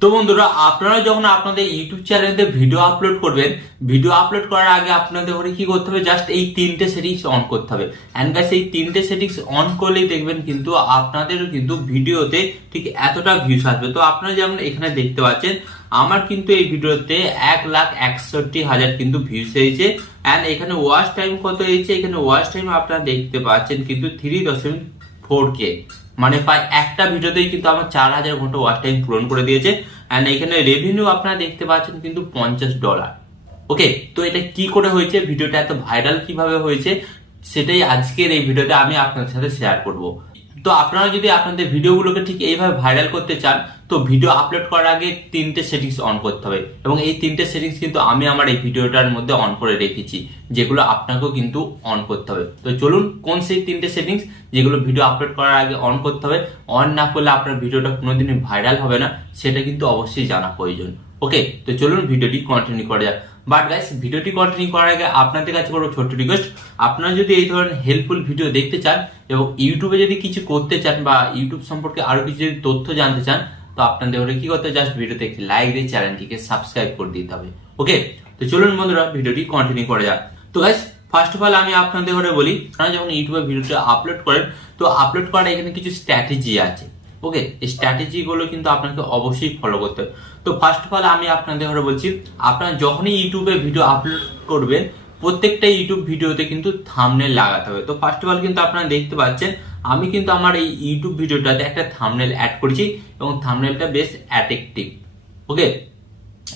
তো বন্ধুরা, আপনারা যখন আপনাদের ইউটিউব চ্যানেলে ভিডিও আপলোড করবেন, ভিডিও আপলোড করার আগে আপনাদের ওখানে কি করতে হবে, জাস্ট এই তিনটে সেটিংস অন করতে হবে। এন্ড গাইস, এই তিনটে সেটিংস অন করলেই দেখবেন কিন্তু আপনাদের কিন্তু ভিডিওতে ঠিক এতটা ভিউস আসবে। তো আপনারা যেমন এখানে দেখতে পাচ্ছেন, আমার কিন্তু এই ভিডিওতে 1,61,000 কিন্তু ভিউস হয়েছে। এন্ড এখানে ওয়াচ টাইম কত হয়েছে, এখানে ওয়াচ টাইম আপনারা দেখতে পাচ্ছেন কিন্তু 3.4K, মানে প্রায় একটা ভিডিওতেই কিন্তু আমার 4,000 ঘন্টা ওয়াচ টাইম পূরণ করে দিয়েছে। এন্ড এখানে রেভিনিউ আপনারা দেখতে পাচ্ছেন কিন্তু $50। ওকে, তো এটা কি করে হয়েছে, ভিডিওটা এত ভাইরাল কিভাবে হয়েছে, সেটাই আজকের এই ভিডিওতে আমি আপনাদের সাথে শেয়ার করব। তো আপনারা যদি আপনাদের ভিডিওগুলোকে ঠিক এইভাবে ভাইরাল করতে চান, তো ভিডিও আপলোড করার আগে তিনটে সেটিংস অন করতে হবে। এবং এই তিনটে সেটিংস কিন্তু আমি আমার এই ভিডিওটার মধ্যে অন করে রেখেছি, যেগুলো আপনাকেও কিন্তু অন করতে হবে। তো চলুন, কোন সেই তিনটে সেটিংস যেগুলো ভিডিও আপলোড করার আগে অন করতে হবে, অন না করলে আপনার ভিডিওটা কোনোদিনই ভাইরাল হবে না, সেটা কিন্তু অবশ্যই জানা প্রয়োজন। ওকে, তো চলুন ভিডিওটি কন্টিনিউ করা যাক। বাট গাইস, ভিডিওটি কন্টিনিউ করার আগে আপনাদের কাছে বড় ছোট্ট রিকোয়েস্ট, আপনারা যদি এই ধরনের হেল্পফুল ভিডিও দেখতে চান এবং ইউটিউবে যদি কিছু করতে চান বা ইউটিউব সম্পর্কে আরো কিছু যদি তথ্য জানতে চান, তো আপনাদের ওরা কি করতে, জাস্ট ভিডিওতে একটি লাইক দিয়ে চ্যানেলটিকে সাবস্ক্রাইব করে দিতে হবে। ওকে, তো চলুন বন্ধুরা ভিডিওটি কন্টিনিউ করা যাক। তো গাইস, ফার্স্ট অফ অল আমি আপনাদের ঘরে বলি, আপনারা যখন ইউটিউবে ভিডিওটা আপলোড করেন, তো আপলোড করার এখানে কিছু স্ট্র্যাটেজি আছে। ওকে, এই স্ট্র্যাটেজি গুলো কিন্তু আপনাকে অবশ্যই ফলো করতে হবে। তো ফার্স্ট অফ অল আমি আপনাদের ঘরে বলছি, আপনারা যখনই ইউটিউবে ভিডিও আপলোড করবেন, প্রত্যেকটা ইউটিউব ভিডিওতে কিন্তু থাম্বনেল লাগাতে হবে। তো ফার্স্ট অফ অল কিন্তু আপনারা দেখতে পাচ্ছেন, আমি কিন্তু আমার এই ইউটিউব ভিডিওটাতে একটা থাম্বনেল অ্যাড করেছি এবং থাম্বনেলটা বেশ অ্যাট্রাকটিভ। ওকে,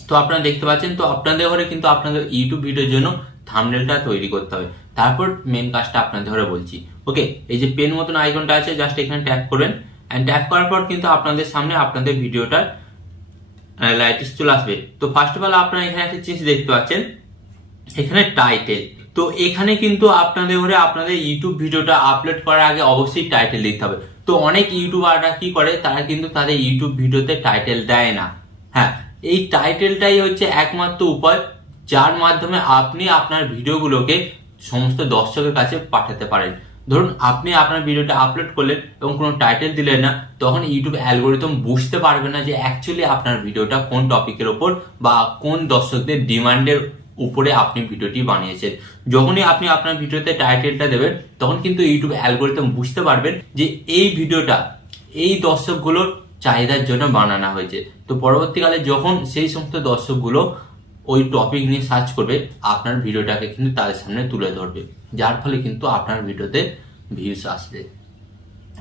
তো আপনারা দেখতে পাচ্ছেন, তো আপনাদের ঘরে কিন্তু আপনাদের ইউটিউব ভিডিওর জন্য থাম্বনেলটা তৈরি করতে হবে। তারপর মেন কাজটা আপনাদের ঘরে বলছি। ওকে, এই যে পেন মতন আইকনটা আছে, জাস্ট এখানে ট্যাপ করবেন। এন্ড ট্যাপ করার পর কিন্তু আপনাদের সামনে আপনাদের ভিডিওটার লাইটিস চলে আসবে। তো ফার্স্ট অফ অল আপনারা এখানে একটা জিনিস দেখতে পাচ্ছেন, এখানে টাইটেল। তো এখানে কিন্তু আপনাদের ঘরে আপনাদের ইউটিউব ভিডিওটা আপলোড করার আগে অবশ্যই টাইটেল দিতে হবে। তো অনেক ইউটিউবাররা কি করে, তারা কিন্তু তাদের ইউটিউব ভিডিওতে টাইটেল দেয় না। হ্যাঁ, এই টাইটেলটাই হচ্ছে একমাত্র উপায় যার মাধ্যমে আপনি আপনার ভিডিওগুলোকে সমস্ত দর্শকের কাছে পাঠাতে পারেন। ধরুন আপনি আপনার ভিডিওটা আপলোড করলেন এবং কোনো টাইটেল দিলেন না, তখন ইউটিউব অ্যালগোরিদম বুঝতে পারবে না যে অ্যাকচুয়ালি আপনার ভিডিওটা কোন টপিকের ওপর বা কোন দর্শকদের ডিমান্ডের উপরে আপনি ভিডিওটি বানিয়েছেন। যখনই আপনি আপনার ভিডিওতে টাইটেলটা দেবেন, তখন কিন্তু ইউটিউব অ্যালগোরিদম বুঝতে পারবেন যে এই ভিডিওটা এই দর্শকগুলোর চাহিদার জন্য বানানো হয়েছে। তো পরবর্তীকালে যখন সেই সমস্ত দর্শকগুলো ওই টপিক নিয়ে সার্চ করবে, আপনার ভিডিওটাকে কিন্তু তাদের সামনে তুলে ধরবে, যার ফলে কিন্তু আপনার ভিডিওতে ভিউস আসবে।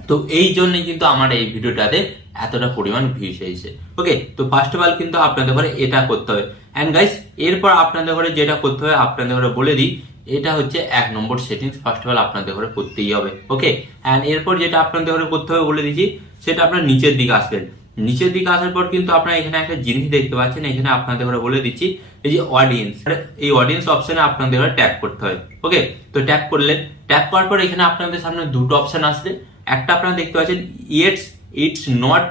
তো এই জন্যই কিন্তু আমার এই ভিডিওটাতে এতটা পরিমাণ ভিউস হয়েছে। ওকে, তো ফার্স্ট অফ অল কিন্তু আপনাদের ঘরে এটা করতে হবে। এন্ড গাইস, এরপর আপনাদের ঘরে যেটা করতে হবে আপনাদের ঘরে বলে দিই, এটা হচ্ছে 1 নম্বর সেটিংস ফার্স্ট অফ অল আপনাদের ঘরে করতেই হবে। ওকে, এন্ড এরপর যেটা আপনাদের ঘরে করতে হবে বলে দিচ্ছি, সেটা আপনার নিচের দিকে আসবেন। নিচের দিকে আসার পর কিন্তু আপনারা এখানে একটা জিনিস দেখতে পাচ্ছেন, এখানে আপনাদের ঘরে বলে দিচ্ছি, এই যে অডিয়েন্স, এই অডিয়েন্স অপশনে আপনাদের ঘরে ট্যাপ করতে হয়। ওকে, তো ট্যাপ করলেন, ট্যাপ করার পর এখানে আপনাদের সামনে দুটো অপশন আসবে। একটা আপনারা দেখতে পাচ্ছেন it's not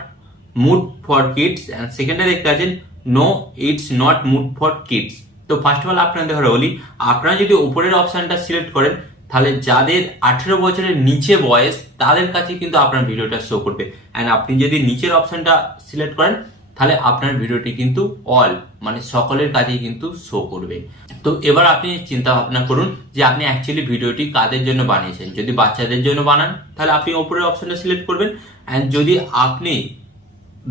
mood for kids, and সেকেন্ডে দেখতে পাচ্ছেন no it's not mood for kids. তো ফার্স্ট অফ অল আপনাদের ঘরে বলি, আপনারা যদি উপরের অপশনটা সিলেক্ট করেন, তাহলে যাদের 18 বছরের নিচে বয়স, তাদের কাছে কিন্তু আপনার ভিডিওটা শো করবে। এন্ড আপনি যদি নিচের অপশনটা সিলেক্ট করেন, তাহলে আপনার ভিডিওটি কিন্তু অল, মানে সকলের কাছেই কিন্তু শো করবে। তো এবার আপনি চিন্তা ভাবনা করুন যে আপনি অ্যাকচুয়ালি ভিডিওটি কাদের জন্য বানিয়েছেন। যদি বাচ্চাদের জন্য বানান, তাহলে আপনি ওপরের অপশনটা সিলেক্ট করবেন। এন্ড যদি আপনি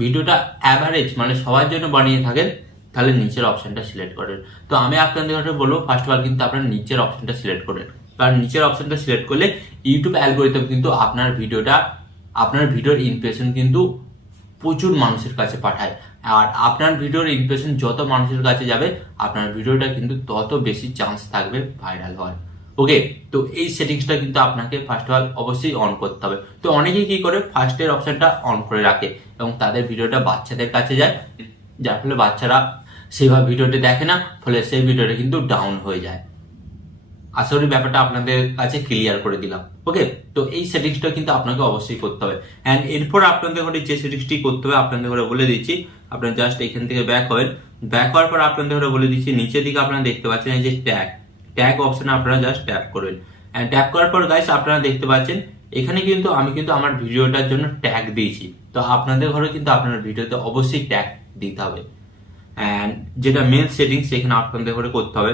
ভিডিওটা অ্যাভারেজ, মানে সবার জন্য বানিয়ে থাকেন, তাহলে নিচের অপশনটা সিলেক্ট করেন। তো আমি আপনাদের কাছে বলবো, ফার্স্ট অফ অল কিন্তু আপনার নিচের অপশনটা সিলেক্ট করেন, কারণ নিচের অপশনটা সিলেক্ট করলে ইউটিউব অ্যালগোরিদম কিন্তু আপনার ভিডিওটা, আপনার ভিডিওর ইমপ্রেশন কিন্তু প্রচুর মানুষের কাছে পাঠায়। আর আপনার ভিডিওর ইমপ্রেশন যত মানুষের কাছে যাবে, আপনার ভিডিওটা কিন্তু তত বেশি চান্স থাকবে ভাইরাল হওয়ার। ওকে, তো এই সেটিংসটা কিন্তু আপনাকে ফার্স্ট অফ অল অবশ্যই অন করতে হবে। তো অনেকেই কি করে, ফার্স্টের অপশনটা অন করে রাখে এবং তাদের ভিডিওটা বাচ্চাদের কাছে যায়, যার ফলে বাচ্চারা সেইভাবে ভিডিওটি দেখে না, ফলে সেই ভিডিওটা কিন্তু ডাউন হয়ে যায়। আশা করি ব্যাপারটা আপনাদের কাছে ক্লিয়ার করে দিলাম। ওকে, তো এই সেটিংসটা কিন্তু আপনাকে অবশ্যই করতে হবে। এন্ড এরপর আপনাদের ঘরে যে সেটিংসটি করতে হবে আপনাদের ঘরে বলে দিচ্ছি, আপনারা জাস্ট এখান থেকে ব্যাক হবেন। ব্যাক হওয়ার পর আপনাদের ঘরে বলে দিচ্ছি, নিচের দিকে আপনারা দেখতে পাচ্ছেন এই যে ট্যাগ অপশনে আপনারা জাস্ট ট্যাপ করবেন। এন্ড ট্যাপ করার পর গাইস আপনারা দেখতে পাচ্ছেন এখানে কিন্তু আমি কিন্তু আমার ভিডিওটার জন্য ট্যাগ দিয়েছি। তো তো আপনাদের ঘরে কিন্তু আপনার ভিডিওতে অবশ্যই ট্যাগ দিতে হবে। অ্যান্ড যেটা মেন সেটিংস এখানে আপনাদের ঘরে করতে হবে,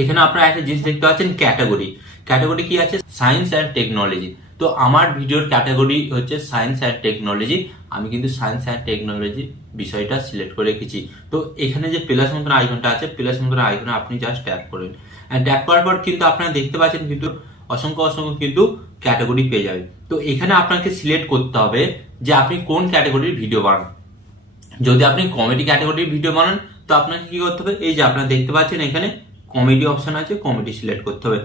এখানে আপনারা একটা জিনিস দেখতে পাচ্ছেন ক্যাটাগরি। ক্যাটাগরি কি আছে? Science and technology. তো আমার ভিডিওর ক্যাটাগরি হচ্ছে সায়েন্স অ্যান্ড টেকনোলজি। আমি কিন্তু সায়েন্স অ্যান্ড টেকনোলজি বিষয়টা সিলেক্ট করে রেখেছি। তো এখানে যে প্লাস মতন আইকনটা আছে, প্লাস মতন আইকনে আপনি জাস্ট ট্যাপ করবেন। ট্যাপ করার পর কিন্তু আপনারা দেখতে পাচ্ছেন কিন্তু অসংখ্য অসংখ্য কিন্তু ক্যাটাগরি পেয়ে যাবেন। তো এখানে আপনাকে সিলেক্ট করতে হবে যে আপনি কোন ক্যাটাগরির ভিডিও বানান। যদি আপনি কমেডি ক্যাটাগরির ভিডিও বানান তো আপনাকে কি করতে হবে, এই যে আপনারা দেখতে পাচ্ছেন এখানে কমেডি অপশন আছে, কমেডি সিলেক্ট করতে হবে।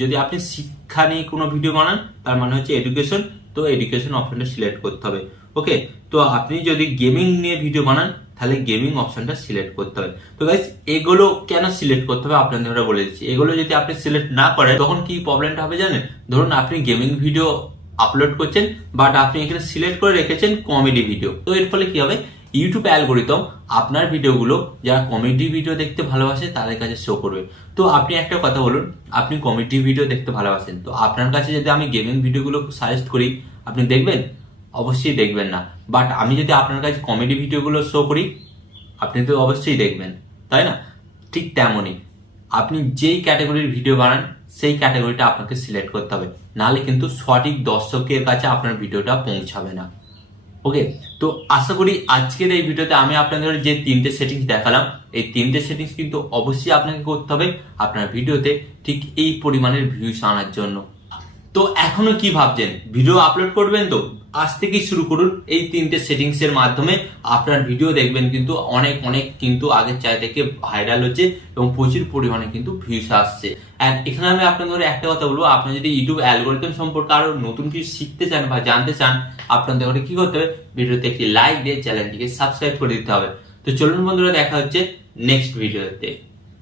যদি আপনি শিক্ষা নিয়ে কোনো ভিডিও বানান তার মানে হচ্ছে এডুকেশন, তো এডুকেশন অপশনটা সিলেক্ট করতে হবে। ওকে, তো আপনি যদি গেমিং নিয়ে ভিডিও বানান তাহলে গেমিং অপশনটা সিলেক্ট করতে হবে। তো গাইস এগুলো কেন সিলেক্ট করতে হবে আপনাদের আমরা বলে দিচ্ছি। এগুলো যদি আপনি সিলেক্ট না করেন তখন কি প্রবলেমটা হবে জানেন? ধরুন আপনি গেমিং ভিডিও আপলোড করছেন বাট আপনি এখানে সিলেক্ট করে রেখেছেন কমেডি ভিডিও, তো এর ফলে কি হবে, ইউটিউব অ্যালগোরিদম আপনার ভিডিওগুলো যারা কমেডি ভিডিও দেখতে ভালোবাসে তাদের কাছে শো করবে। তো আপনি একটা কথা বলুন, আপনি কমেডি ভিডিও দেখতে ভালোবাসেন, তো আপনার কাছে যদি আমি গেমিং ভিডিওগুলো সাজেস্ট করি আপনি দেখবেন? অবশ্যই দেখবেন না। বাট আমি যদি আপনার কাছে কমেডি ভিডিওগুলো শো করি আপনি তো অবশ্যই দেখবেন, তাই না? ঠিক তেমনই আপনি যেই ক্যাটাগরির ভিডিও বানান সেই ক্যাটাগরিটা আপনাকে সিলেক্ট করতে হবে, নাহলে কিন্তু সঠিক দর্শকের কাছে আপনার ভিডিওটা পৌঁছাবে না। ওকে, তো আশা করি আজকের এই ভিডিওতে আমি আপনাদের যে তিনটে সেটিংস দেখালাম, এই তিনটে সেটিংস কিন্তু অবশ্যই আপনাকে করতে হবে আপনার ভিডিওতে ঠিক এই পরিমাণের ভিউজ আনার জন্য। তো এখনো কি ভাবছেন, ভিডিও আপলোড করবেন? তো আজ থেকেই শুরু করুন এই তিনটে সেটিংস এর মাধ্যমে। আপনার ভিডিও দেখবেন কিন্তু অনেক অনেক কিন্তু আগের চাই থেকে ভাইরাল হচ্ছে এবং প্রচুর পরিমাণে কিন্তু ভিউজ আসছে। এন্ড এখানে আমি আপনাদের একটা কথা বলবো, আপনি যদি ইউটিউব অ্যালগোরিদম সম্পর্কে আরো নতুন কিছু শিখতে চান বা জানতে চান, আপনাদের কি করতে হবে, ভিডিওতে একটি লাইক দিয়ে চ্যানেলটিকে সাবস্ক্রাইব করে দিতে হবে। তো চলুন বন্ধুরা, দেখা হচ্ছে নেক্সট ভিডিওতে।